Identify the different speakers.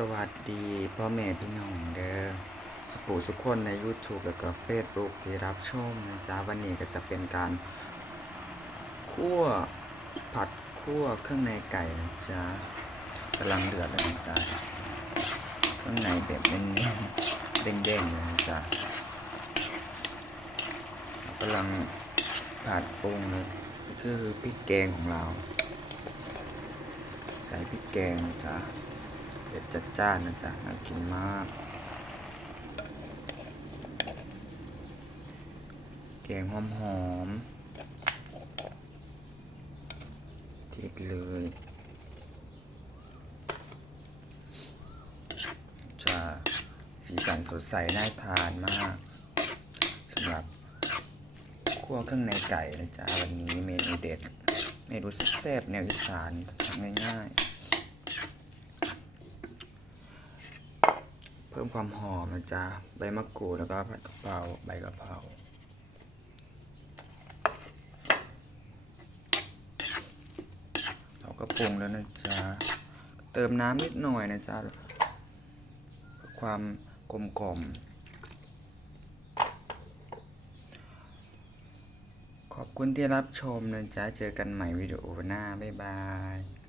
Speaker 1: สวัสดีพ่อแม่พี่น้องเด้อสุปูสุกคนใน YouTube แล้วก็ Facebook ที่รับชมนะจ๊ะวันนี้ก็จะเป็นการคั่วผัดคั่วเครื่องในไก่นะจ๊ะกำลังเดือดเลยนะจ๊ะเครื่องในแบบเน้นเด้งๆเลยนะจ๊ะกำลังผัดปรุงเลยนี่คือพริกแกงของเรา ใส่พริกแกงนะจ๊ะ จัดจ้านนะจ๊ะน่ากินมาก แกงหอมหอมๆทิกเลยจะสีสันสดใสน่าทานมากสำหรับคั่วเครื่องในไก่นะจ๊ะวันนี้เมนูเด็ดเมนูแซ่บแนวอีสานทำง่ายๆ เพิ่มความหอมนะจ๊ะใบมะกรูดแล้วก็ผัดกะเพราใบกะเพราเราก็ปรุงแล้วนะจ๊ะเติมน้ำนิดหน่อยนะจ๊ะเพื่อความกลมกล่อมขอบคุณที่รับชมนะจ๊ะ เจอกันใหม่วิดีโอหน้า บ๊ายบาย